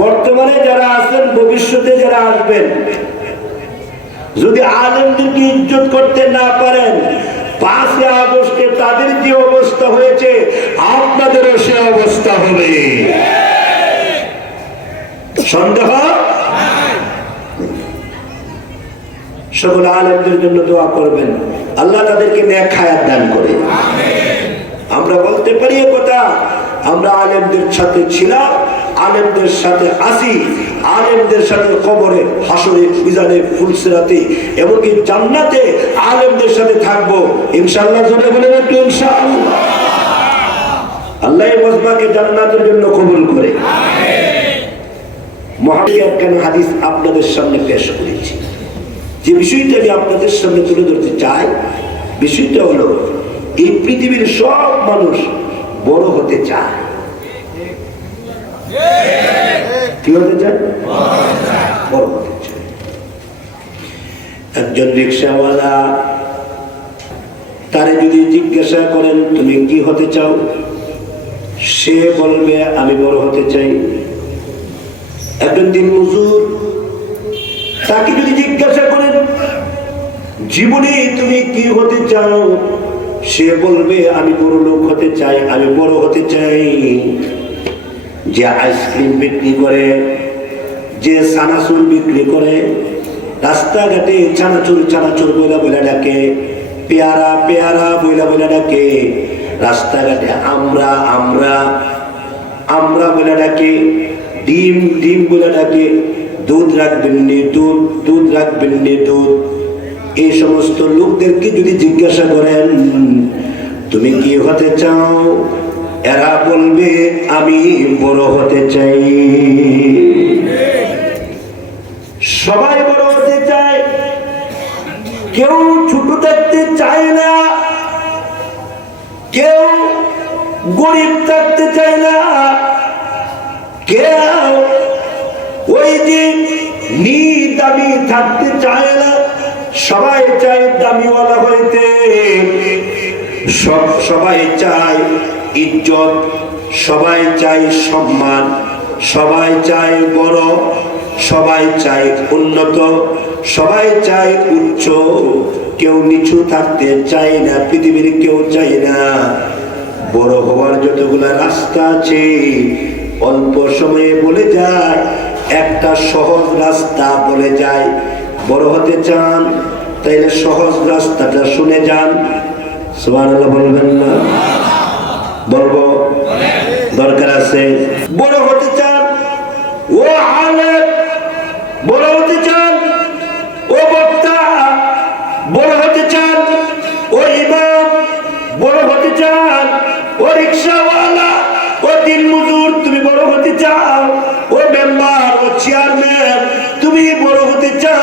বর্তমানে যারা আছেন, ভবিষ্যতে যারা আসবেন, যদি আলেমদেরকে ইজ্জত করতে না পারেন, 5 আগস্টে তাদের যে অবস্থা হয়েছে আপনাদেরও সে অবস্থা হবে। সন্দেহ? সকল আলেমদের জন্য দোয়া করবেন, আল্লাহ তাদেরকে নেক হায়াত দান করে। আমরা বলতে পারি কথা, আমরা আলেমদের সাথে ছিলাম, আলেমদের সাথে আসি, আলেমদের সাথে কবরে, হাসরে, মিজানে, ফুলসিরাতে, এমনকি জান্নাতে আলেমদের সাথে থাকবো ইনশাআল্লাহ। জোরে বলেন একটু ইনশাআল্লাহ। আল্লাহ এই মজমাকে জান্নাতের জন্য কবুল করে। মুহাম্মদ কেন হাদিস আপনাদের সামনে পেশ করেছি, যে বিষয়টা আমি আপনাদের সামনে তুলে ধরতে চাই, বিষয়টা হলো এই পৃথিবীর সব মানুষ বড় হতে চায়। কি হতে চায়? বড় হতে চায়। একজন রিক্সাওয়ালা, তারে যদি জিজ্ঞাসা করেন তুমি কি হতে চাও, সে বলবে আমি বড় হতে চাই। একজন দিনমজুর, তাকে যদি জিজ্ঞাসা করেন জীবনে তুমি কি হতে চাও, সে বলবে আমি বড় লোক হতে চাই, আমি বড় হতে চাই। যে আইসক্রিম বিক্রি করে, যে চানাচুর বিক্রি করে, রাস্তাঘাটে চানাচুর চানাচুর বইলা বইলা ডাকে, পেয়ারা পেয়ারা বইলা বইলা ডাকে, রাস্তাঘাটে আমরা আমরা আমরা বইলা ডাকে, ডিম ডিম বইলা ডাকে, দুধ রাখবেন নি দুধ, দুধ রাখবেন নি দুধ। এই সমস্ত লোকদেরকে যদি জিজ্ঞাসা করেন তুমি কি হতে চাও, এরা বলবে আমি বড় হতে চাই। সবাই বড় হতে চায়, কেউ ছোট থাকতে চায় না, কেউ গরিব থাকতে চায় না, কেউ ওই যে দামি থাকতে চায় না। সবাই চায় দামিওয়ালা হইতে, সবাই চায় ইজ্জত, সবাই চায় সম্মান, সবাই চায় বড়, সবাই চায় উন্নত, সবাই চায় উচ্চ, কেউ নিচু থাকতে চায় না। পৃথিবীর কেউ চায় না। বড় হওয়ার যতগুলা রাস্তা আছে অল্প সময়ে বলে যায়, একটা সহজ রাস্তা বলে যায়। বড় হতে চান তাইলে সহজ রাস্তাটা শুনে যান। সুবহানাল্লাহ বলবেন না? বলবো, দরকার আছে। বড় হতে চান ও আলেম, বড় হতে চান ও বক্তা, বড় হতে চান ও ইমাম, বড় হতে চান ও রিক্সাওয়ালা, ও দিনমজুর, তুমি বড় হতে চাও, ও মেম্বার, ও চেয়ারম্যান, তুমি বড় হতে চাও।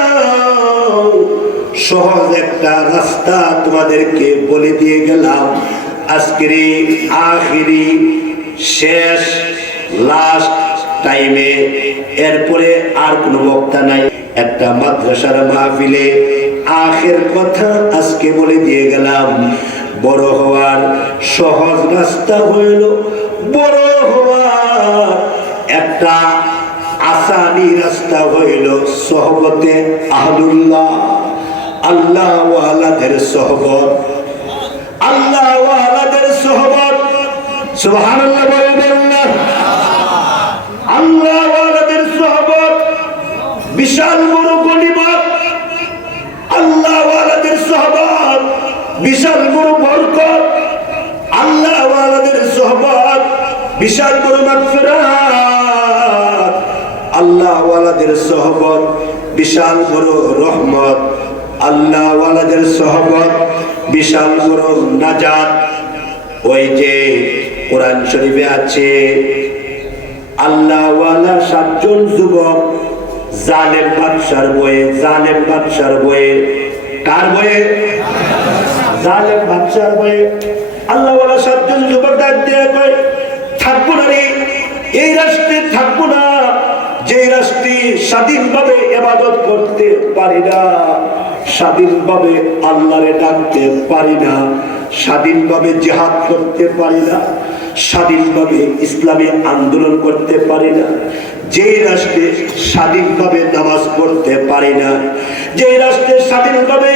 সহজ একটা রাস্তা তোমাদেরকে বলে দিয়ে গেলাম। আজকের আখিরি শেষ লাস্ট টাইমে, এরপরে আর কোনো বক্তা নাই। একটা মাদ্রাসার মাহফিলে আখের কথা আজকে বলে দিয়ে গেলাম। বড় হওয়ার সহজ রাস্তা হইল, বড় হওয়ার একটা আসানি রাস্তা হইল সোহবতে আহলুল্লাহ, আল্লাহ ওয়ালাদের সোহবত, আল্লাহ ওয়ালাদের সোহবত। সুবহানাল্লাহ বলবেন না? আল্লাহ ওয়ালাদের সোহবত বিশাল বড় গনিমত, আল্লাহ ওয়ালাদের সোহবত বিশাল বড় বরকত, আল্লাহ ওয়ালাদের সোহবত বিশাল বড় মাগফিরাত, আল্লাহ ওয়ালাদের সোহবত বিশাল বড় রহমত, আল্লাহ ওয়ালাদের সোহবত বিশাল বড় নাজাত। ওই যে কোরআন শরীফে আছে, আল্লাহ ওয়ালা 7 জন যুবক জালেম বাদশার বয়ে, জালেম বাদশার বয়ে, কার বয়ে? জালেম বাদশার বয়ে। আল্লাহ ওয়ালা 7 জন যুবক ডাক দিয়ে কয় থাকবো না রে, এই রাষ্ট্রে থাকবো না, যে রাষ্ট্রে স্বাধীনভাবে ইবাদত করতে পারি না, স্বাধীনভাবে আল্লাহরে ডাকতে পারি না, স্বাধীনভাবে জিহাদ করতে পারি না, স্বাধীনভাবে ইসলামী আন্দোলন করতে পারি না, যেই রাষ্ট্রে স্বাধীনভাবে নামাজ পড়তে পারি না, যেই রাষ্ট্রে স্বাধীনভাবে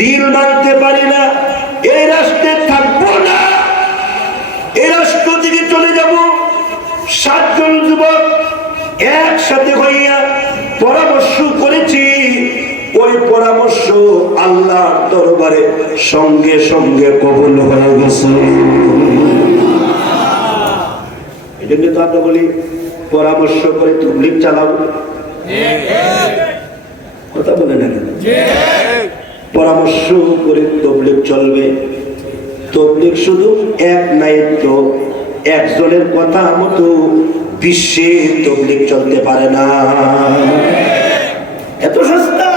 দিন মানতে পারি না, এই রাষ্ট্রে থাকবো না। এই রাষ্ট্র থেকে চলে যাব। 7 জন যুবক একসাথে হইয়া পরামর্শ করেছি। ওই পরামর্শ আল্লাহর দরবারে সঙ্গে সঙ্গে কবুল হয়ে গেছে। এই জন্য তো আমরা বলি পরামর্শ করে তাবলীগ চালাবো। কথা বলে না কেন? পরামর্শ করে তাবলীগ চলবে। তাবলীগ শুধু এক নায়িত্ব, একজনের কথা মতো বিশ্বে তাবলীগ চলতে পারে না। এত সস্তা?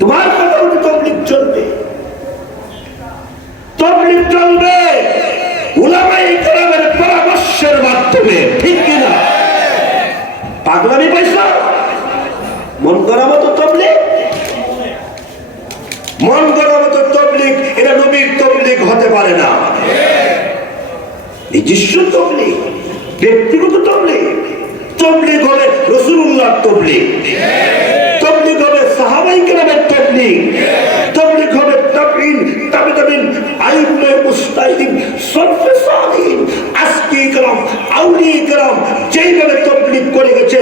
তোমার কথা মতো তাবলীগ চলবে। তাবলীগ চলবে উলামায়ে কেরামের পরামর্শের মাধ্যমে, ঠিক কিনা? পাগলামি পয়সা মন করা মতো তাবলীগ, মন করা মতো তাবলীগ, এটা নবীর তাবলীগ হতে পারে না। নিজস্ব তাবলীগ, ব্যক্তিগত তাবলীগ, তাবলীগ হবে রাসূলুল্লাহর তাবলীগ, তাবলীগ হবে সাহাবায়ে কেরামের তাবলীগ, তাবলীগ হবে তাবিঈন, তাবিঈন, আইম্মে মুজতাহিদিন, সলফে সালিহিন, আসকিয়ে কেরাম, আউলিয়ে কেরাম যেইভাবে তাবলীগ করে গেছে,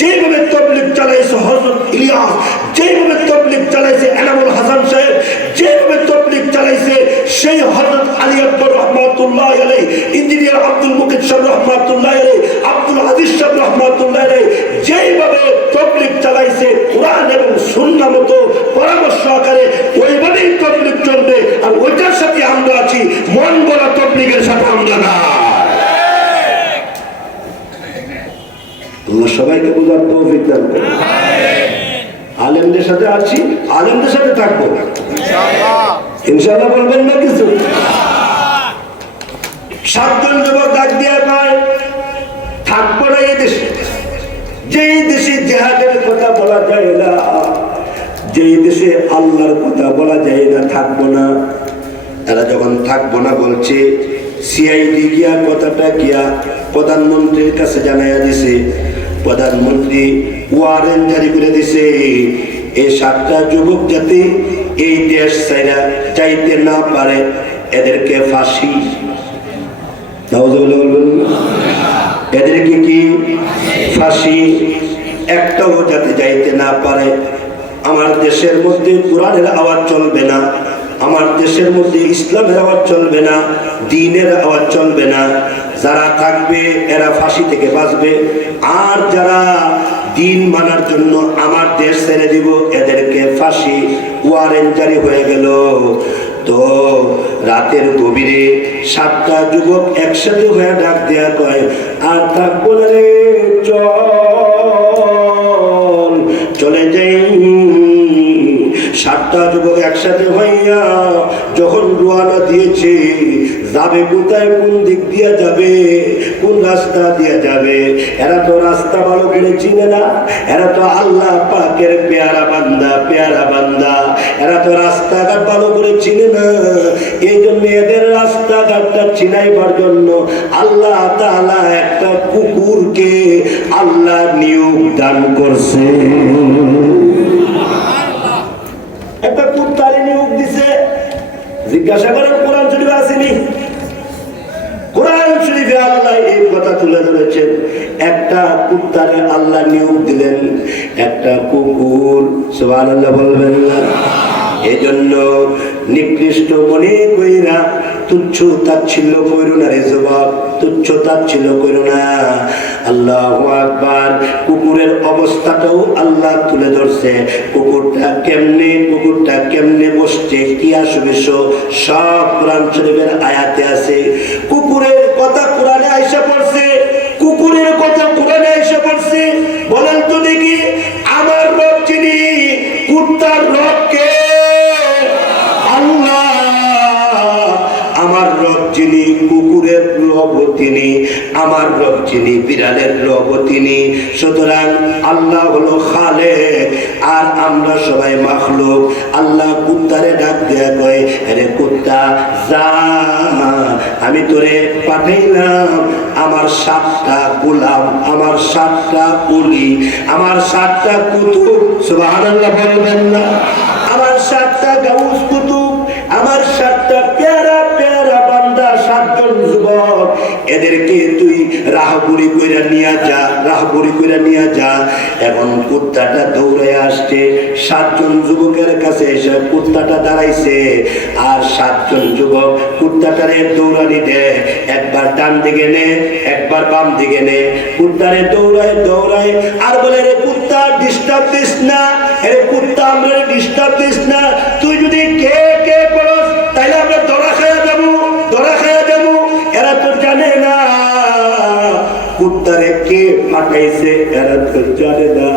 যেইভাবে তাবলীগ চালাইছে হযরত ইলিয়াস, যেইভাবে তাবলীগ চালাইছে এনামুল হাসান সাহেব, যেইভাবে তাবলীগ চালাইছে সেই হযরত আলী আকবর রহমাতুল্লাহ আলাইহি, ইঞ্জিনিয়ার আব্দুল মুকিত সাহেব রহমাতুল্লাহ আলাইহি, আব্দুল আজিজ সাহেব রহমাতুল্লাহ আলাইহি যেইভাবে তাবলীগ চালাইছে কুরআন এবং সুন্নাহ মতো পরামর্শ আকারে, ওইভাবেই তাবলীগ চলবে। আর ওইটার সাথে আমরা আছি, মন গড়া তাবলীগের সাথে আমরা না। আল্লাহ সবাইকে বোঝার তৌফিক দান করুন। আলেমদের সাথে আছি, আলেমদের সাথে থাকবো ইনশাআল্লাহ। ইনশাআল্লাহ বলবেন না কিছু? 7 জন যুবক ডাক দিয়ে কয়, থাকবো না এই দেশে। যেই দেশে জিহাদের কথা বলা যায় না, যেই দেশে আল্লাহর কথা বলা যায় না, থাকবো না। এরা যখন থাকবো না বলছে, সিআইডি গিয়া কথাটা গিয়া প্রধানমন্ত্রীর কাছে জানাইয়া দিছে। প্রধানমন্ত্রী ওয়ারেন্ট জারি করে দিছে, এই 7টা যুবক যাতে এই দেশ ছাইরা যাইতে না পারে, এদেরকে ফাঁসি। এদেরকে কি ফাঁসি? একটাও যাতে যাইতে না পারে। আমার দেশের মধ্যে কোরআনের আওয়াজ চলবে না, আমার দেশের মধ্যে ইসলামের আওয়াজ চলবে না, দ্বীনের আওয়াজ চলবে না। যারা থাকবে এরা ফাঁসি থেকে বাঁচবে, আর যারা দ্বীন মানার জন্য আমার দেশ ছেড়ে দিব এদেরকে ফাঁসি। ওয়ারেন্ট জারি হয়ে গেল। তো রাতের গভীরে 7টা যুবক একসাথে হয়ে ডাক দেয়া কয়, আর থাকবো না রে, চলে যাই। 7টা যুবক একসাথে হইয়া যখন রওনা দিয়েছে, যাবে কোথায়, কোন দিক দিয়ে যাবে, কোন রাস্তা দিয়ে যাবে, এরা তো রাস্তা ভালো করে চিনে না। এরা তো আল্লাহ পাকের পেয়ারা বান্দা, পেয়ারা বান্দা, এরা তো রাস্তাঘাট ভালো করে চিনে না। এই জন্য এদের রাস্তাঘাটটা চিনাইবার জন্য আল্লাহ তাআলা একটা কুকুরকে আল্লাহ নিয়োগ দান করছে। একটা কুত্তারে নিয়োগ দিছে। জিজ্ঞাসা করেন কোরআন শরীফে আসেনি? কোরআন শরীফে আল্লাহ এই কথা তুলে ধরেছেন। একটা কুত্তারে আল্লাহ নিয়োগ দিলেন, একটা কুকুর। সুবহানাল্লাহ বলবেন না? এই জন্য নিকৃষ্ট মনে কইরা তুচ্ছ তাচ্ছিল্য কইরো না রে যুবক, তুচ্ছ তাচ্ছিল্য কইরো না। আল্লাহু আকবার। কুকুরের অবস্থাটাও আল্লাহ তুলে ধরছে। কুকুরটা কেমনে বসছে, কি আসবে, সব কোরআন শরীফের আয়াতে আছে। কুকুরের কথা কোরআনে আইসা পড়ছে, কুকুরের কথা কোরআনে আইসা পড়ছে। বলেন তো দেখি, আমার রব যিনি, কুত্তার রব কে? আল্লাহ। আমার রব যিনি, কুকুরের রব তিনি। আমার রব যিনি, বিড়ালের রব তিনি। তিনি। সুতরাং আল্লাহ হলো খালেক আর আমরা সবাই মাখলুক। আল্লাহ কুত্তারে ডাক দেয়া কয়, আরে কুত্তা যা, আমি তোরে পাঠাইলাম আমার 7টা গোলাম, আমার 7টা উলি, আমার 7টা কুতুব। সুবহানাল্লাহ বলবেন না? আমার 7টা গাউস কুতুব, আমার 7টা পেয়ারা পেয়ারা বান্দা, 7 জন যুবক, এদেরকে তুই রাহবুরি কইরা নিয়ে যা, রাহবুরি কইরা নিয়ে যা। এখন কুত্তাটা দৌড়ে আসছে, 7 জন যুবকের কাছে এসে কুত্তাটা দাঁড়াইছে, আর 7 জন যুবক কুত্তাটারে দৌড়ানি দেয়, একবার ডান দিকে নে, একবার বাম দিকে নে। কুত্তারে দৌড়ায় দৌড়ায় আর বলে, রে কুত্তা ডিস্টার্ব দিস না, রে কুত্তা আমরা ডিস্টার্ব দিস না, তুই যদি কে কে করস তাইলে আমরা ধরা খাইয়া যাবো, ধরা খাইয়া যাবো। এরা তো জানে না কুত্তারে কে পাঠাইছে, এরা তো জানে না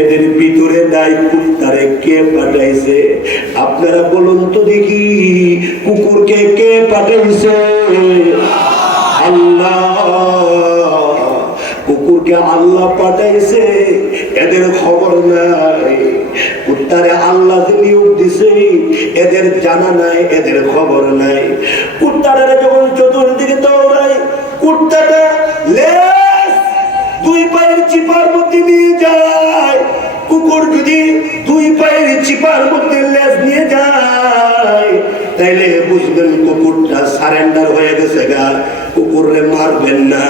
এদের ভিতরে নাই কুত্তারে কে পাঠাইছে। আপনারা বলুন তো দেখি, কুকুরকে কে পাঠাইছে? আল্লাহ। কুকুরকে আল্লাহ পাঠাইছে, এদের খবর নাই। কুত্তারে আল্লাহ নিয়োগ দিছে, এদের জানা নাই, এদের খবর নাই। কুত্তারা যখন চতুর্দিকে দৌড়ায়, কুত্তাটা লেজ 2 পায়ের চিপার মধ্যে নিয়ে যায়। কুকুর যদি 2 পায়ের চিপার মধ্যে লেজ নিয়ে যায়, তাইলে বুঝবেন কুকুরটা সারেন্ডার হয়ে গেছে গা, কুকুরে মারবেন না।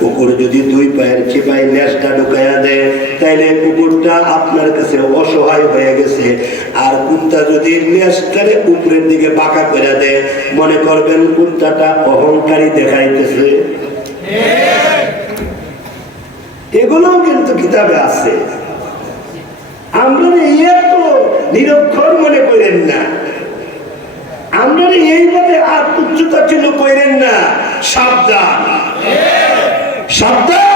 কুকুর যদি 2 পায়ের চিপায় লেজটা ঢুকাইয়া দেয়, তাইলে কুকুরটা আপনার কাছে অসহায় হয়ে গেছে। আর কুত্তা যদি লেজটারে উপরের দিকে বাঁকা করে দেয়, মনে করবেন কুত্তাটা অহংকারী দেখাইতেছে। এগুলোও কিন্তু কিতাবে আছে। আমরা এত নিরক্ষর মনে করেন না, আমরা এইভাবে আর তুচ্ছতা ছিল করেন না। সাবধান, সাবধান।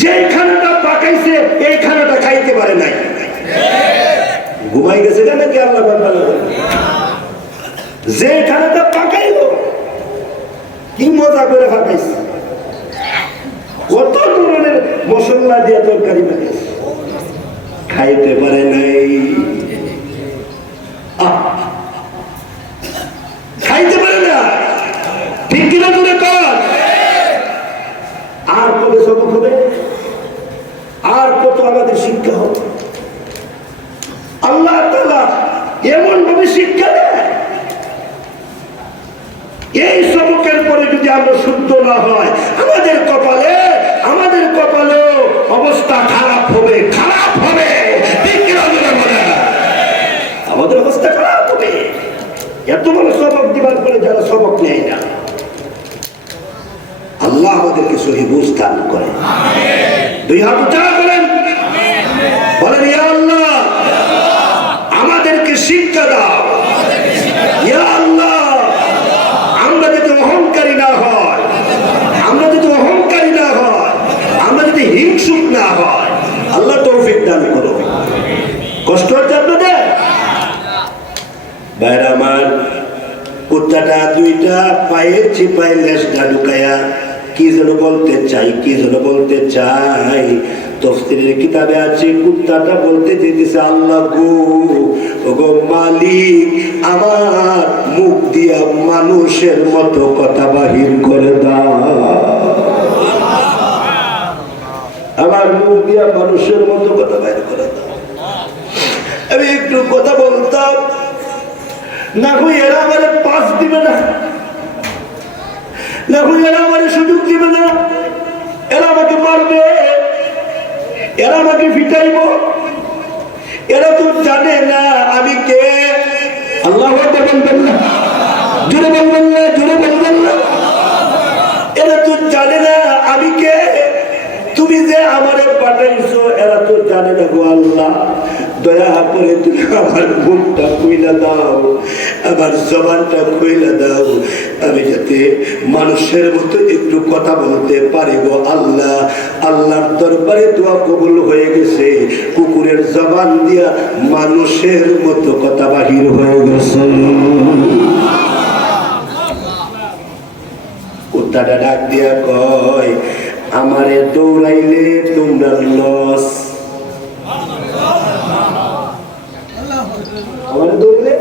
যে খানাটা পাকাইছে এই খানাটা খাইতে পারে নাই, ঘুমাই গেছে নাকি আল্লাহ? যে খানাটা পাকাইলো কি মজা করে পাকাইছে, কত ধরনের মশলা দিয়ে তরকারি বানিয়েছে, খাইতে পারে নাই। খাইতে পারে না, ঠিক কিনা দূরে কর। আর কবে সবক হবে, আর কত আমাদের শিক্ষা হবে। আল্লাহ তাআলা এমন ভাবে শিক্ষা দেয়, এই সবকের পরে যদি আমরা শুদ্ধ না হয়, আমাদের কপালে অবস্থা খারাপ হবে, খারাপ হবে। আমাদের অবস্থা খারাপ হবে। এত বড় সবক দিবার পরে যারা সবক নেয় না, আল্লাহ আমাদেরকে সহি বুঝ দান করে। 2 হাত উঁচা করেন, বলেন ইয়া আল্লাহ আমাদেরকে শিক্ষা দাও। ইয়া আল্লাহ আমরা যদি অহংকারী না হয়, আমরা যদি অহংকারী না হয়, আমরা যদি হিংসুক না হয়, আল্লাহ তৌফিক দান করো। কষ্ট হচ্ছে আপনাদের? ভাইরা আমার, কুত্তাটা 2টা পায়ের চিপায় লেজটা ঢুকায়া কি যেন বলতে চাই, তাফসীরের কিতাবে আছে, কুত্তাটা বলতে দিতেছে, আল্লাহ গো মালিক, আমার মুখ দিয়া মানুষের মতো কথা বাহির করে দাও, আমার মুখ দিয়া মানুষের মতো কথা বাহির করে দাও। আমি একটু কথা বলতাম না, হই এরা আমার পাস দিবে না, না হই এরা আমার সুযোগ দিবে না, এরা আমাকে মারবে, এরা আমাকে ফিটাইব, এরা তো জানে না আমি কে। আল্লাহ বলবেন না, জোরে বলবেন না, জোরে বলবেন না। এরা তো জানে না আমি কে, তুমি যে আমারে পাঠাইছো, এরা তো জানে না গো আল্লাহ। দয়া করে তুমি আমার মুখটা খুইলা দাও, আমার জবানটা খুইলা দাও, আমি যাতে মানুষের মতো একটু কথা বলতে পারি গো আল্লাহ। আল্লাহর দরবারে দোয়া কবুল হয়ে গেছে, কুকুরের জবান দিয়া মানুষের মতো কথা বাহির হয়ে গেছে। কুত্তাটা ডাক দিয়া কয়, আমারে দৌড়াইলে তোমরা লস, আমারে দৌড়াইলে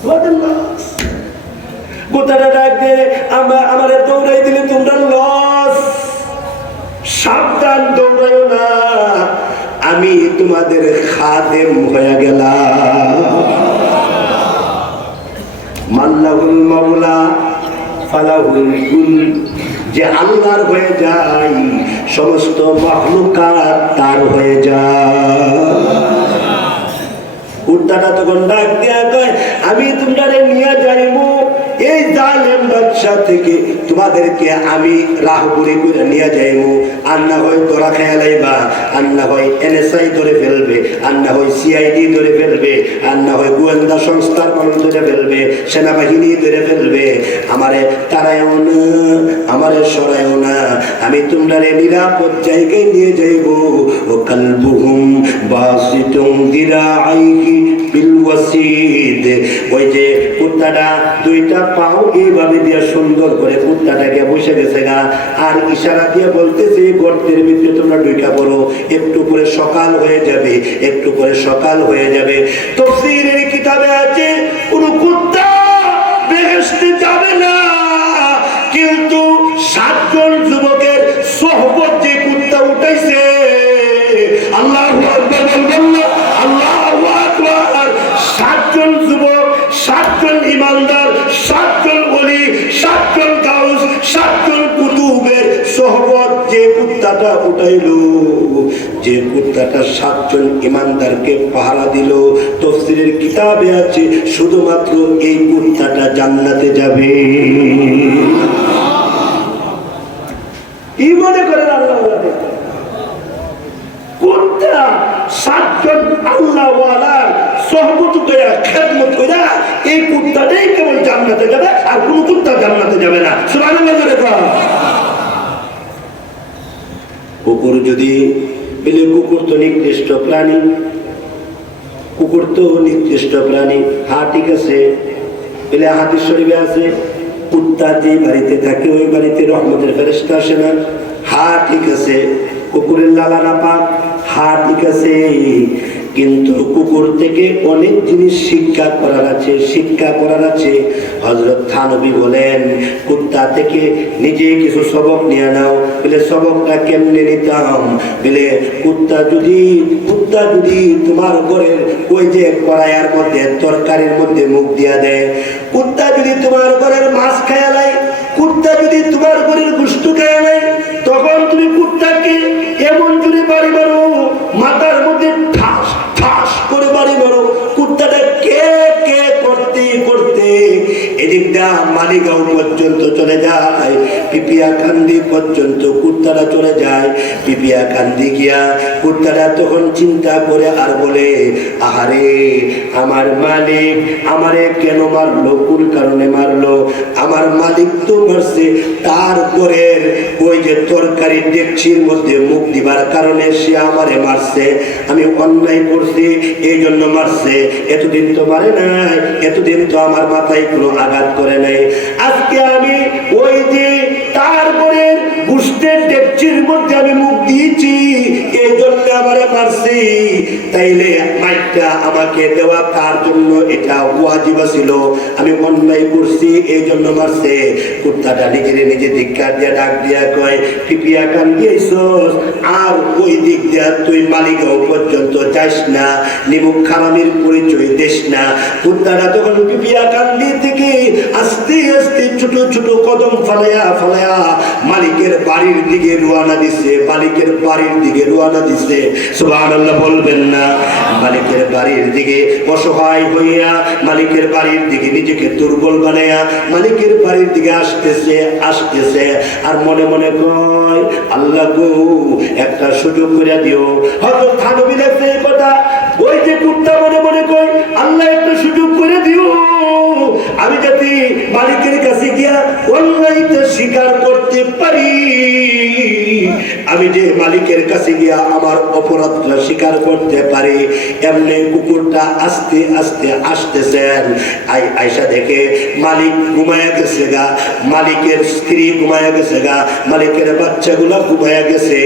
তোমাদের লস। কুত্তাটা ডাক দিয়ে, আমারে দৌড়াই দিলে তোমরা লস, সাবধান দৌড়াইও না, আমি তোমাদের খাদেম হয়ে গেলাম। মাল্লাহুল মাওলা ফালাহুল কুল, যে আল্লাহর হয়ে যায় সমস্ত মাখলুকাত তার হয়ে যায়। কুত্তাটা তখন ডাক দিয়া কয়, আমি তোমরা নিয়ে যাইবো এই জালেম বাদশা থেকে, তোমাদেরকে আমি রাহবুরি করে নিয়ে যাইবো। আর না হয় তোরা খেয়ালাইবা, আর না হয় NSI ধরে ফেলবে, আর না হয় CID ধরে ফেলবে, আর না হয় গোয়েন্দা সংস্থার মানুষ ধরে ফেলবে, সেনাবাহিনী ধরে ফেলবে। আমারে তারায়ও না, আমারে সরায়ও না, আমি তোমরা নিরাপদ জায়গায় নিয়ে যাইবো। ও কালবুহুম বাসিতুম দিরাইহি বিল ওয়াসিদ, ওই যে কুত্তাটা দুইটা পাও এইভাবে দিয়ে সুন্দর করে কুত্তাটাকে বসে গেছে গা, আর ইশারা দিয়ে বলতেছে গর্তের ভিতরে তোমরা ঢুকা পড়ো, একটু করে সকাল হয়ে যাবে, একটু করে সকাল হয়ে যাবে। তাফসীরের কিতাবে আছে কোন কুত্তা বেহেশতে যাবে না, কিন্তু 7 জন যুবকের সোহবত যে কুত্তা উঠাইছে, আল্লাহু আকবার বলবেন না, আল্লাহু আকবার। 7 জন যুবক, 7 জন ইমানদার, 7 জন ওলি, 7 জন গাউস, 7 জন কুতুবের সোহবত যে কুত্তাটা উঠাইলো, যে কুত্তাটা 7 জন ইমানদারকে পাহারা দিল, তাফসীরের কিতাবে আছে শুধুমাত্র এই কুত্তাটা জান্নাতে যাবে। কি মনে করেন আল্লাহ কুত্তা 7 জন আল্লাহওয়ালার সোহবত করে খেদমত করে এই কুত্তাটাই কেবল জান্নাতে যাবে, আর কোন কুত্তা জান্নাতে যাবে না। সুবহানাল্লাহ। কুকুর যদি বলে, কুকুর তো নিকৃষ্ট প্রাণী, কুকুর তো নিকৃষ্ট প্রাণী, হ্যাঁ ঠিক আছে, বলে হাদিস শরীফে আছে কুত্তা যে বাড়িতে থাকে ওই বাড়িতে রহমতের ফেরেশতা আসে না, হ্যাঁ ঠিক আছে। কুকুরের লালা না পাক, হ্যাঁ ঠিক আছে, কিন্তু কুকুর থেকে অনেক জিনিস শিক্ষা করার আছে, শিক্ষা করার আছে। হযরত থানবী বলেন, কুত্তা থেকে নিজে কিছু সবক নিয়ে নাও। বলে সবকটা কেমনে নিতাম? বলে কুত্তা যদি তোমার ঘরের ওই যে কড়াইয়ের মধ্যে তরকারির মধ্যে মুখ দিয়া দেয়, কুত্তা যদি তোমার ঘরের মাছ খায়া নেয়, কুত্তা যদি তোমার ঘরের গোশত খায়া নেয়, তখন তুমি কুত্তাকে এমন জুড়ে বাড়ি মারো, মাথার মধ্যে ঠাস ঠাস করে বাড়ি মারো। কুত্তাটা কে কে করতে করতে এদিকটা মালিগাঁও পর্যন্ত চলে যায়, পিপিয়াকান্দি পর্যন্ত কুত্তাটা চলে যায়। পিপিয়াকান্দি গিয়া কুত্তাটা তখন চিন্তা করে আর বলে, আহারে আমার মালিক আমারে কেন মারলো, কোন কারণে মারলো? আমার মালিক তো মারছে তার ঘরের ওই যে তরকারি ডেকচির মধ্যে মুখ দিবার কারণে সে আমারে মারছে, আমি অন্যায় করছি এই জন্য মারছে। এতদিন তো মারে নাই, এতদিন তো আমার মাথায় কোনো আঘাত করে নাই, আজকে আমি ওই যে তার ঘরের গোশতের ডেকচির মধ্যে আমি মুখ দিয়েছি, এই জন্য আমারে মারছি। তাইলে মাইকটা আমাকে দেওয়া তার জন্য এটা ওয়াজিব ছিল, আমি অন্যায় করছি এই জন্য মারছে। কুত্তাটা নিজে ধিক্কার দিয়া ডাক দিয়া কয়, পিপিয়া কান দিয়েছস, আর ওই দিক দিয়া তুই মালিগাঁও পর্যন্ত যাস না, নিমুখ খারামির পরিচয় দিস না। কুত্তাটা তখন পিপিয়া কান্দি থেকে আস্তে আস্তে ছোট ছোট কদম ফালাইয়া ফালাইয়া মালিকের বাড়ির দিকে রওনা দিছে, মালিকের বাড়ির দিকে রওনা দিছে। সুবহানাল্লাহ বলবেন না? মালিকের বাড়ির দিকে অসহায় হইয়া, মালিকের বাড়ির দিকে নিজেকে দুর্বল বানাইয়া মালিকের বাড়ির দিকে আসতেছে আর মনে মনে কয়, আল্লাহ গো একটা সুযোগ করে দিও। হযরত থানবী লেখছে এই কথা, ওই যে কুত্তা মনে মনে কয়, আল্লাহ একটা সুযোগ করে দিও, আমি যাতে মালিকের কাছে গিয়া অন্যায়টা স্বীকার করতে পারি। আমি যে মালিকের কাছে গিয়া আমার অপরাধটা স্বীকার করতে পারি। এমনি কুকুরটা আস্তে আস্তে আসতেছেন, আয়সা দেখে মালিক ঘুমায়া গেছে গা, মালিকের স্ত্রী ঘুমায়া গেছে গা, মালিকের বাচ্চাগুলা ঘুমায়া গেছে।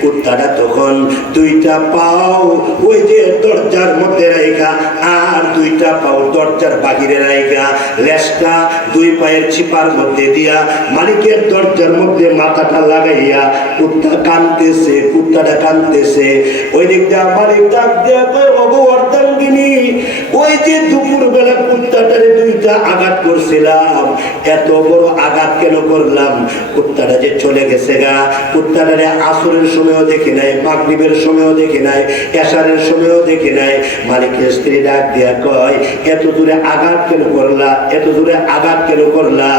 কুত্তাটা তখন দুইটা পাও ওই যে দরজার মধ্যে রাইখা আর দুইটা পাও দরজার বাহিরে রাইখা লেজটা দুই পায়ের চিপার মধ্যে দিয়া মালিকের দরজার মধ্যে মাথাটা লাগাইয়া কুত্তা কাঁদতেছে, কুত্তাটা কাঁদতেছে। ওই দিক দিয়ে মালিক ডাক দেয়া কয়, ওগো অর্ধাঙ্গিনী, ওই যে দুপুর বেলা কুত্তাটারে দুইটা আঘাত করছিলাম, এত বড় আঘাত কেন করলাম? কুত্তাটা যে চলে গেছে গা, কুত্তাটারে আসরের সময়ও দেখি নাই, মাগরিবের সময়ও দেখি নাই, এশারের সময়ও দেখি নাই। মালিকের স্ত্রী ডাক দিয়া কয়, এত দূরে আঘাত কেন করলা, এত দূরে আঘাত কেন করলা?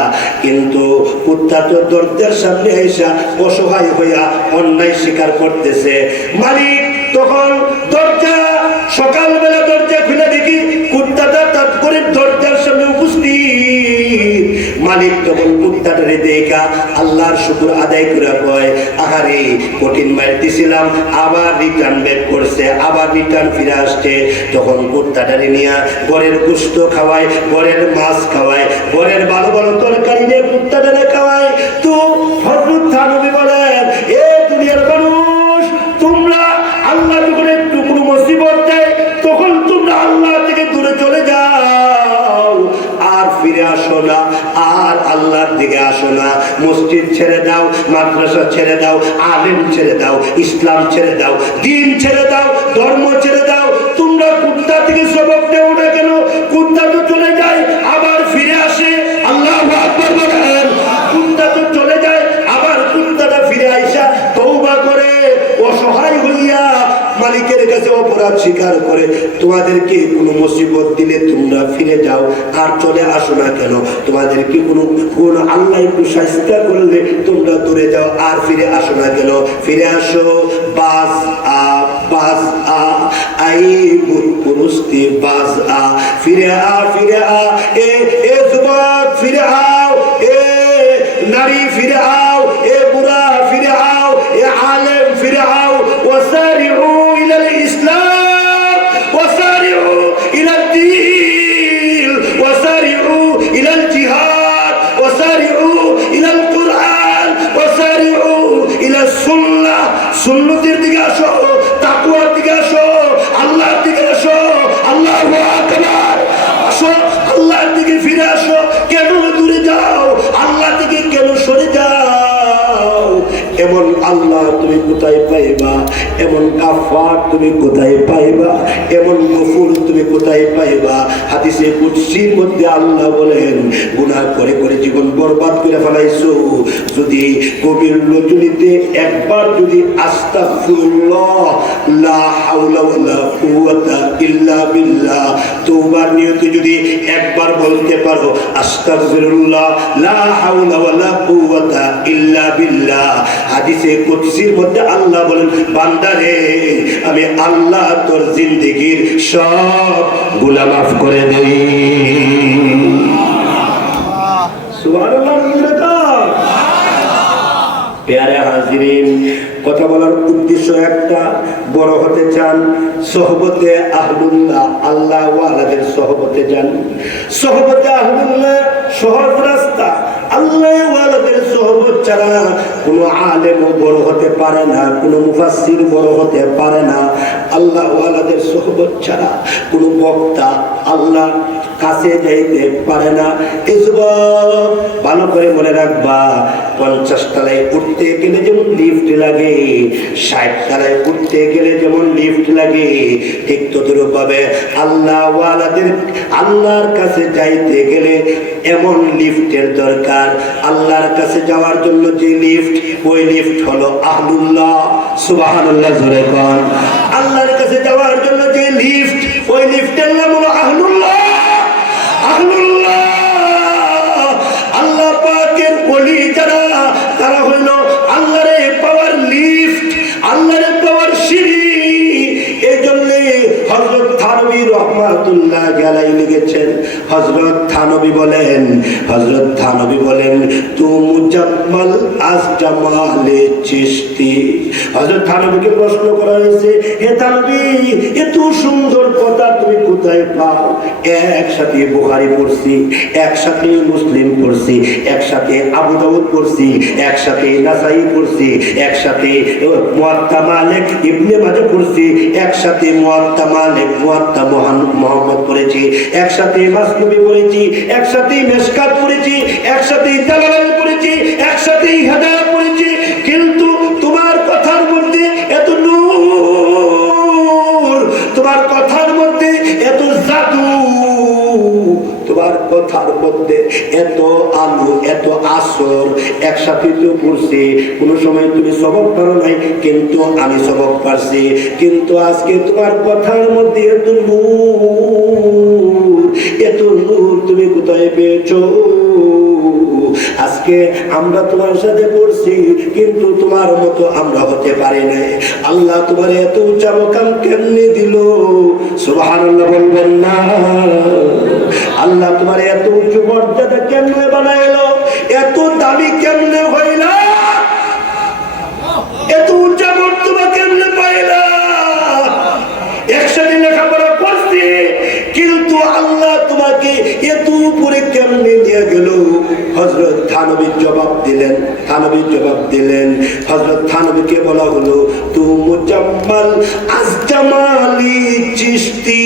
কিন্তু কুত্তা তো দরজার সামনে আইসা অসহায় হইয়া অন্যায় স্বীকার করতেছে। মালিক তখন দরজা, সকালবেলা দরজা খুলে দেখি কুত্তাটা তাৎ করে দরজার সামনে উপস্থিত। মালিক তখন কুত্তাটারে দেখা আল্লাহর শুকর আদায় করে কয়, আহারে কঠিন মার দিছিলাম, আবার রিটার্ন ব্যাক করছে, আবার রিটার্ন ফিরে আসছে। তখন কুত্তাটারে নিয়ে ঘরের গোশত খাওয়ায়, ঘরের মাছ খাওয়ায়, ঘরের ভালো ভালো তরকারি নিয়ে কুত্তাটারে খাওয়ায়। তো হযরত থানবী বলেন, এ দুনিয়ার মানুষ, তোমরা আল্লাহ যখন একটু কোনো মুসিবত দেয় তখন তোমরা আল্লাহ থেকে দূরে চলে যাও, আর ফিরে আসো না, আর আল্লাহর দিকে আসো না। মসজিদ ছেড়ে দাও, মাদ্রাসা ছেড়ে দাও, আলেম ছেড়ে দাও, ইসলাম ছেড়ে দাও, দিন ছেড়ে দাও, ধর্ম ছেড়ে দাও। তোমরা কুত্তা থেকে সবক দেও না কেন? কুত্তা তো চলে যায় আবার ফিরে আসে। আল্লাহু আকবার বলেন। কুত্তা তো চলে যায়, আবার কুত্তাটা ফিরে আইসা তওবা করে অসহায় হইয়া মালিকের কাছে অপরাধ স্বীকার করে। তোমাদেরকে কোনো মুসিবত দিলে তোমরা ফিরে যাও, আর চলে আসো না কেন? তোমাদেরকে কোন আল্লাহ একটু শাস্তি করলে তোমরা দূরে যাও, আর ফিরে আসো না কেন? ফিরে আসো। বাজ আ, বাজ আ, আই পুরুষটি বাজ আ, ফিরে আ, ফিরে আ। এ যুবক ফিরে আও, এ নারী ফিরে আও, এ বুড়া ফিরে আও, এ আলেম ফিরে আও। وسارعوا إلى الإسلام، وسارعوا إلى الدين، وسارعوا إلى الجهاد، وسارعوا إلى القرآن، وسارعوا إلى السنة। সুন্নতের দিকে আসো, তাকওয়ার দিকে আসো, আল্লাহর দিকে আসো। আল্লাহু আকবার। আসো, আল্লাহর দিকে ফিরে আসো। কেন দূরে যাও? আল্লাহ থেকে কেন সরে যাও? এমন আল্লাহ তুমি কোথায় পাইবা? এমন গাফফার তুমি কোথায় পাইবা? এমন গফুর তুমি কোথায় পাইবা? হাদিসে কুদসির মধ্যে আল্লাহ বলেন, গুনাহ করে করে জীবন বরবাদ করে ফেলাইছো, যদি গভীর রজনীতে একবার যদি আস্তাগফিরুল্লাহ লা হাওলা ওয়ালা কুওয়াতা ইল্লা বিল্লাহ তওবার নিয়তে যদি একবার বলতে পারো, আস্তাগফিরুল্লাহ লা হাওলা ওয়ালা কুওয়াতা ইল্লা বিল্লাহ, হাদিসে কুদসির মধ্যে আল্লাহ বলেন, বান্দারে আমি আল্লাহ তোর জিন্দেগীর সব গুনাহ মাফ করে দেই। সুবহানাল্লাহ। প্যারে হাজিরিন, কথা বলার উদ্দেশ্য একটা, বড় হতে চান সোহবতে আহলুল্লাহ, আল্লাহ ওয়ালাদের সোহবতে যান। সোহবতে আহলুল্লাহ সহজ রাস্তা। আল্লাহ ওয়ালাদের সোহবত ছাড়া কোনো আলেমও বড় হতে পারে না, কোনো মুফাসসির বড় হতে পারে না। আল্লাহ ওয়ালাদের সোহবত ছাড়া কোনো বক্তা আল্লাহ কাছে যাইতে পারে না। এই যুবক ভালো করে মনে রাখবা, 50 তলায় উঠতে গেলে যেমন লিফট লাগে, 60 তলায় উঠতে গেলে যেমন লিফট লাগে, ঠিক তদ্রূপভাবে আল্লাহ ওয়ালাদের আল্লাহর কাছে যাইতে গেলে এমন লিফটের দরকার। আল্লাহর কাছে যাওয়ার জন্য যে লিফট, ওই লিফট হলো আহলুল্লাহ। সুবহানাল্লাহ, জোরে কোন। আল্লাহর কাছে যাওয়ার জন্য যে লিফট, ওই লিফটের নাম হলো আহলুল্লাহ। আহলুল্লাহ আল্লাহ পাকের ওলি যারা, তারা হইল আল্লাহরে পাওয়ার লিফট, আল্লাহরে পাওয়ার সিঁড়ি। এই জন্য হযরত থানবী রাহমাতুল্লাহ আলাইহি লিখেছেন, হযরত থানবী বলেন তু মুজাম্মাল আজ জামালে চিশতি। হযরত থানবীকে প্রশ্ন করা হয়েছে, হে থানবী, এত সুন্দর কথা তুমি কোথায় পাও? একসাথে বুখারী পড়ছি, একসাথে মুসলিম পড়ছি, একসাথে আবু দাউদ পড়ছি, একসাথে নাসাই পড়ছি, একসাথে মুয়াত্তা মালিক ইবনে মাজাহ পড়ছি, একসাথে মুয়াত্তা মালিক মুয়াত্তা মুহাম্মদ পড়েছি, একসাথে মাসনবী পড়েছি, একসাথে মিশকাত পড়েছি, একসাথে জালালাইন পড়েছি, একসাথে হিদায়াত পড়েছি। কিন্তু তোমার কথার মধ্যে এত নূর, তোমার কথার মধ্যে এত জাদু, তোমার কথার মধ্যে এত আলো, এত আসর, একসাথে তো পড়ছে। কোনো সময় তুমি সবক পারো নাই, কিন্তু আমি সবক পারছি। কিন্তু আজকে তোমার কথার মধ্যে এত নূর, এত নূর তুমি কোথায় পেয়েছো? আজকে আমরা তোমার সাথে পড়ছি, কিন্তু তোমার মতো আমরা হতে পারি নাই। আল্লাহ তোমার এত উচ্চ মাকাম কেমনে দিল? সুবহানাল্লাহ বলবেন না? আল্লাহ তোমার এত উচ্চ মর্যাদা কেমনে বানাইলো? এত দামি কেমনে হইলা? এত উচ্চ মর্যাদা কেমনে পাইলা? একসাথে লেখাপড়া করছি, কিন্তু আল্লাহ তোমাকে এত উপরে কেমনে নিয়ে গেল? হযরত থানবী জবাব দিলেন, হযরত থানবীকে বলা হলো তু মুজাম্মাল আজ জামালি চিশতি,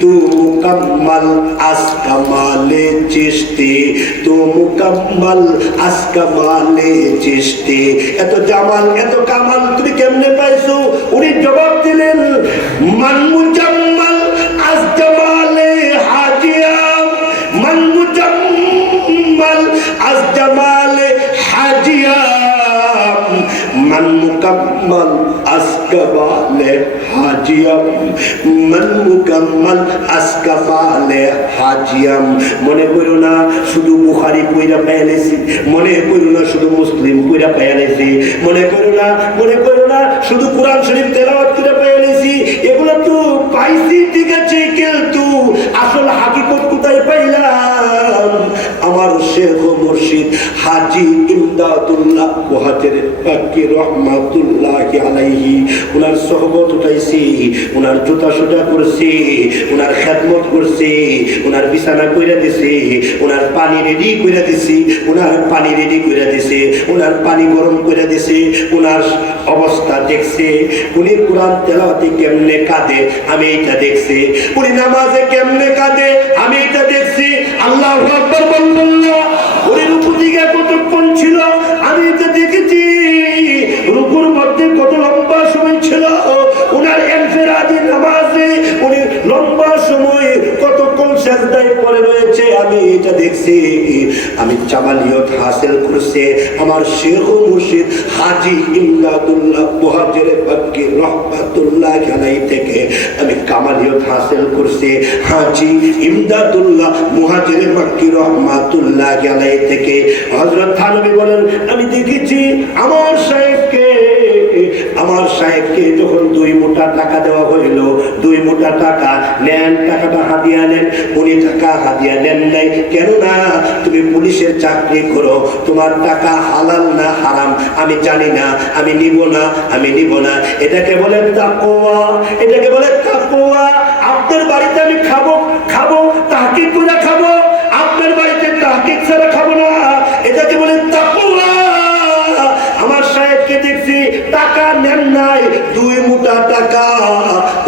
তু মুকাম্মাল আজ কামালে চিশতি, তু মুকাম্মাল আজ কামালে চিশতি। এত জামাল, এত কামাল তুমি কেমনে পাইছো? উনি জবাব দিলেন, মান মুজাম্মাল আজ জামালে হাজিয়াম, মান মুজাম্মাল আজ জামালে হাজিয়াম, মান মুকাম্মাল আজ কামালে হাজিয়াম, মান মুকাম্মাল আজ কামালে হাজিয়াম। মনে করো না শুধু বুখারী পড়া পাইলেছি, মনে করো না শুধু মুসলিম পড়া পাইলেছি, মনে করো না শুধু কোরআন শরীফ তেলাওয়াত করে পাইলেছি। এগুলো তো পাইছি ঠিক আছে, কিন্তু আসল হাকিকত কোথায় পাইলাম? আমার শেখ ও মুর্শিদ হাজী ইমদাদুল্লাহ মুহাজির পাকি রহমাতুল্লাহি আলাইহি, উনার সোহবত উঠাইছি, উনার জুতা সোজা করছি, উনার খেদমত করছি, উনার বিছানা কইরা দিছি, উনার পানি রেডি কইরা দিছি, উনার পানি গরম কইরা দিছি, উনার অবস্থা দেখছি। উনি কোরআন তেলাওয়াতে কেমনে কাঁদে আমি এটা দেখছি, উনি নামাজে কেমনে কাঁদে আমি এটা দেখছি। আল্লাহু আকবার বলবেন না? উনি রুকু দিকে কতক্ষণ ছিল আমি এটা দেখেছি, রুকুর মধ্যে কত লম্বা সময় ছিল, উনার ইনফিরাদি নামাজে উনি লম্বা সময় কতক্ষণ সিজদায় পড়ে রয়েছে আমি এটা দেখছি। আমি জামালিয়ত হাসিল করছে আমার শেখ ও মুর্শিদ হাজী ইমদাদুল্লাহ মুহাজির পাকি রহমাতুল্লাহি আলাইহি থেকে আমি কামালিয়ত হাসিল করছি হাজী ইমদাদুল্লাহ মুহাজির পাকি রহমাতুল্লাহি আলাইহি থেকে। হযরত থানবী বলেন, আমি দেখেছি আমার সাহেবকে যখন 2 মুঠা টাকা দেওয়া হইল, 2 মুঠা টাকা নেন, টাকাটা হাদিয়া নেন। উনি টাকা হাদিয়া নেন নাই, কেননা তুমি পুলিশের চাকরি করো, তোমার টাকা হালাল না হারাম আমি জানি না, আমি নিব না। এটাকে বলে তাকওয়া, এটাকে বলে তাকওয়া। আপনার বাড়িতে আমি খাবো তাহকিক করে খাবো, আপনার বাড়িতে তাহকিক ছাড়া খাবো না, এটাকে বলে তাকওয়া। আমার সাহেবকে দেখছি টাকা নেন নাই, 2 মুঠা টাকা,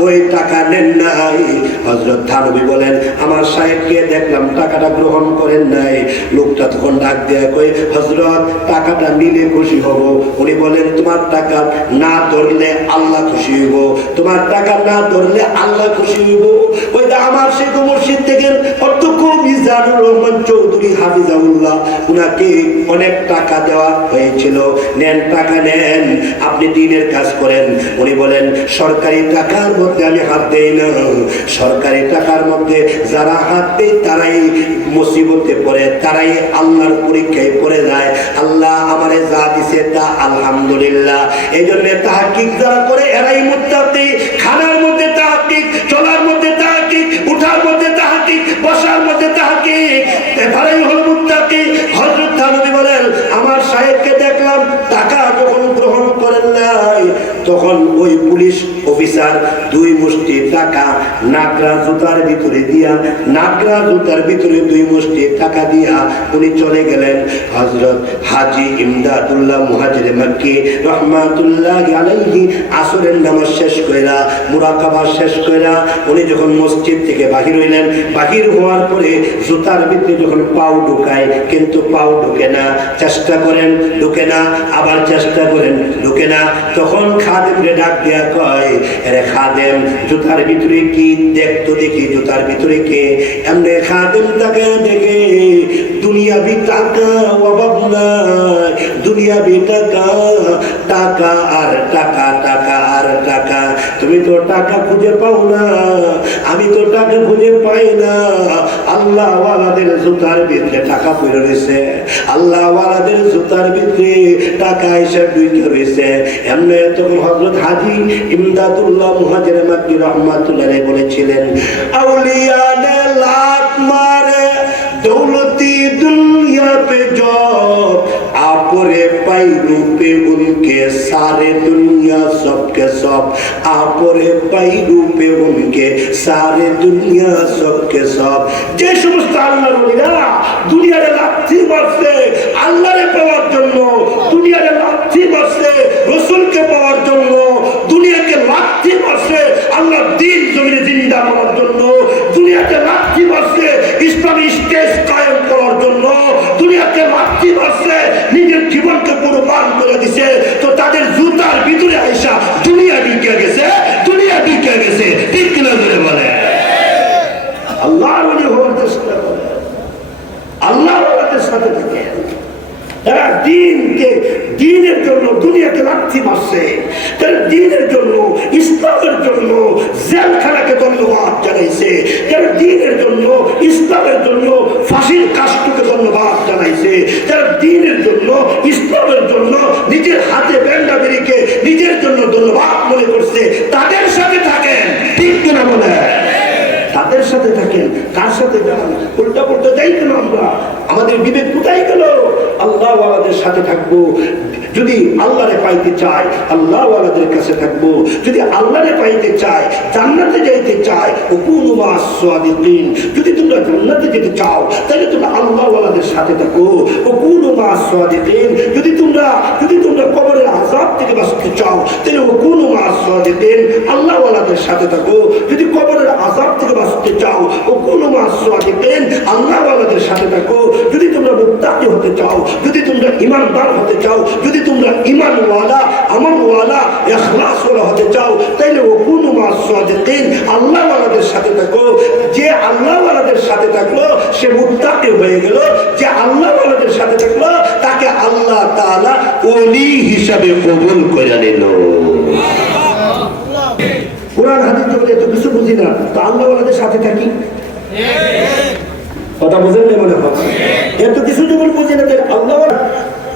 ওই টাকা নেন নাই। হযরত থানবী বলেন, আমার সাহেবকে দেখলাম টাকাটা গ্রহণ করেন নাই। লোকটা তখন ডাক দেয়া কই, হযরত টাকাটা নিলে খুশি হব। উনি বলেন, তোমার টাকা না ধরলে আল্লাহ খুশি হইব, তোমার টাকা না ধরলে আল্লাহ খুশি হইব। ওই আমার শেখ মুর্শিদ থেকে অধ্যক্ষ মিজানুর রহমান চৌধুরী হাফিজাহুল্লাহ, উনাকে অনেক টাকা দেওয়া হয়েছিল। নেন, টাকা নেন, আপনি দ্বীনের কাজ করেন। উনি বলেন, সরকারি টাকার মধ্যে আমি হাত দেই না, সরকারি টাকার মধ্যে যারা হাত দেয় তারাই মুসিবতে পড়ে, তারাই আল্লাহর পরীক্ষায় পড়ে যায়। আল্লাহ আমারে যা দিছে তা আলহামদুলিল্লাহ। এই জন্য তাহকিক যারা করে এরাই মুত্তাকি। খানার মধ্যে তাহকিক, চলার মধ্যে তাহকিক, উঠার মধ্যে তাহকিক, বসার মধ্যে তখন ওই পুলিশ অফিসার 2 মুষ্টি টাকা নাকড়া জুতার ভিতরে দিয়া, নাকড়া জুতার ভিতরে 2 মুষ্টি টাকা দিয়া উনি চলে গেলেন। হযরত হাজী ইমদাদুল্লাহ মুহাজির মক্কি রহমাতুল্লাহি আলাইহি আসরের নামাজ শেষ কইরা, মুরাকাবা শেষ কইরা উনি যখন মসজিদ থেকে বাহির হইলেন, বাহির হওয়ার পরে জুতার ভিতরে যখন পাও ঢুকায়, কিন্তু পাও ঢুকে না, চেষ্টা করেন ঢুকে না, আবার চেষ্টা করেন ঢুকে না। তখন খাদেমরে ডাক দিয়া কয়, আরে খাদেম জুতার ভিতরে কি দেখতো দেখি, জুতার ভিতরে কে? এমনি খাদেম তাকে দেখে দুনিয়াবি টাকা অভাব নাই, দুনিয়াবি টাকা, টাকা আর টাকা, টাকা আর টাকা। তুমি তো টাকা খুঁজে পাও না, আমি তো টাকা খুঁজে পাই না। আল্লাহ ওয়ালাদের জুতার ভিতরে টাকা পড়ে রয়েছে, আল্লাহ ওয়ালাদের জুতার ভিতরে টাকা এসে ঢুকে রয়েছে। এমনি তখন হযরত হাজী ইমদাদুল্লাহ মুহাজির মক্কি রহমাতুল্লাহ আলাইহি বলেছিলেন, আউলিয়া ने लात मारे दौलती दुनिया पे जो आपरे पैरों पे उनके सारे दुनिया सबके सब, आपरे पैरों पे उनके सारे दुनिया सबके सब। যে সমস্ত আল্লাহর ওলিরা দুনিয়ারে লাথি মারছে আল্লাহরে পাওয়ার জন্য, দুনিয়ারে লাথি মারছে রাসূলকে পাওয়ার জন্য, দুনিয়াকে লাথি মারছে আল্লাহর দ্বীন জমিনে জিন্দা করার জন্য, দুনিয়াকে লাথি মারছে ইসলামী স্টেজ কায়েম করার জন্য, দুনিয়াকে লাথি মারছে নিজের জীবনকে কুরবান করে দিছে, তো তাদের জুতার ভিতরে আইসা দুনিয়া ঢুকে গেছে, দুনিয়া ঢুকে গেছে। ঠিক কিনা বলে বলে আল্লাহর ওলি হওয়ার চেষ্টা করে, আল্লাহর ওলিদের সাথে থাকে। তারা দ্বীনকে, দ্বীনের জন্য দুনিয়াকে লাথি মারছে, তারা দ্বীনের জন্য, ইসলামের জন্য জেলখানাকে ধন্যবাদ জানাইছে, যারা দ্বীনের জন্য, ইসলামের জন্য ফাঁসির কাষ্ঠকে ধন্যবাদ জানাইছে, যারা দ্বীনের জন্য, ইসলামের জন্য নিজের হাতে ব্যান্ডা বেরিকে নিজের জন্য ধন্যবাদ মনে করছে, তাদের সাথে থাকেন। ঠিক কিনা বলে তাদের সাথে থাকেন। কার সাথে যান? উল্টা পড়তে যাই কেন আমরা? আমাদের বিবেক কোথায় গেল? আল্লাহ ওয়ালাদের সাথে থাকবো। যদি আল্লাহরে পাইতে চাই আল্লাহ ওয়ালাদের কাছে থাকবো, যদি আল্লাহরে পাইতে চাই, জান্নাতে যাইতে চাই, ওকুনু মা'আস সাদিকিন, যদি তোমরা জান্নাতে যেতে চাও তাহলে তোমরা আল্লাহ ওয়ালাদের সাথে থাকো। ওকুনু মা'আস সাদিকিন, যদি তোমরা কবরের আযাব থেকে বাঁচতে চাও তাহলে ওকুনু মা'আস সাদিকিন, আল্লাহ ওয়ালাদের সাথে থাকো। যদি কবরের আযাব থেকে বাঁচতে চাও ওকুনু মা'আস সাদিকিন, আল্লাহ ওয়ালাদের সাথে থাকো। যদি তোমরা মুত্তাকি হতে চাও, যদি তোমরা ঈমানদার হতে চাও, যদি তোমরা ঈমানওয়ালা, আমলওয়ালা, ইখলাসওয়ালা হতে চাও তাহলে ওকুনু মা'আস সাদিকিন, আল্লাহ ওয়ালাদের সাথে থাকো। যে আল্লাহ ওয়ালাদের সাথে থাকলো সে মুত্তাকি হয়ে গেল, যে আল্লাহ ওয়ালাদের সাথে থাকলো তাকে আল্লাহ তাআলা ওলি হিসাবে কবুল করে নিল। কোরআন হাদিস যখন এত কিছু বুঝি না, তো আল্লাহ ওয়ালাদের সাথে থাকি। কথা বুঝেন না মনে হয়? এত কিছু যখন বুঝি না, আল্লাহ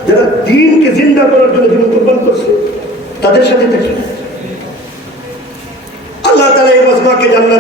যারা দ্বীনকে জিন্দা করার জন্য জীবন কুরবান করছে তাদের সাথে থাকি। আল্লাহ তাআলা এই মজমাকে জান্নাত